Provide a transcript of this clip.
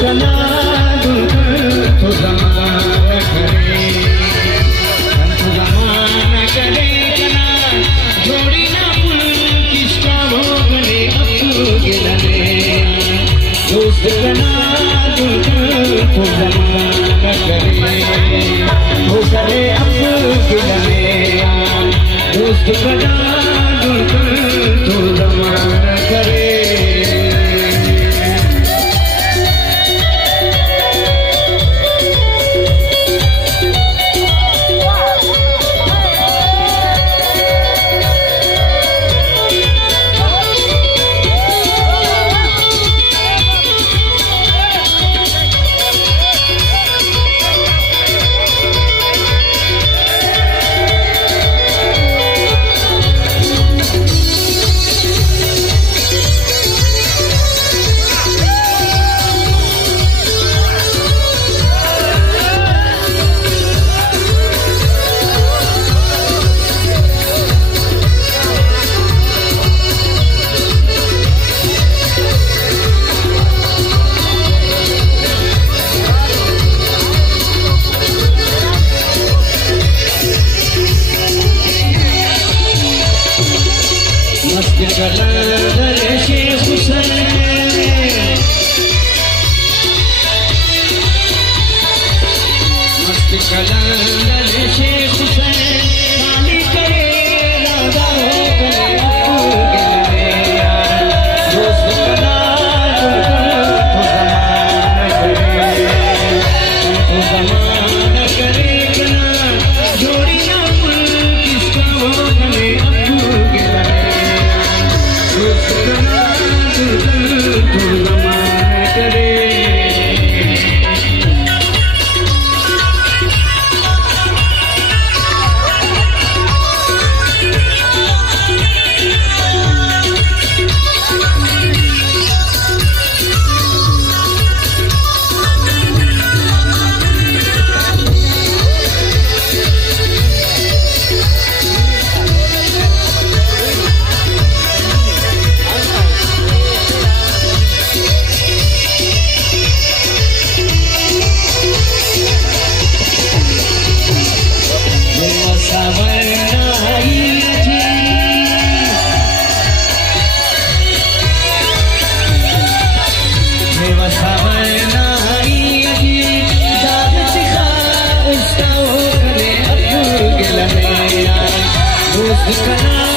कना तो जमाना करे तो जमाना करे कना जोड़ी ना पुल किसका हो गले अब गिरने दोस्त कना तो जमाना करे हो करे अब गिरने दोस्त कना तो जमाना करे शेख हुसैन मस्त कलंदर शेख हुसैन काली करे राधा हो गए दोस्त कला तो जमाना करे कना जोड़ी ना पुल किसका हो गए अब गए तो जमाना करे दोस्त कना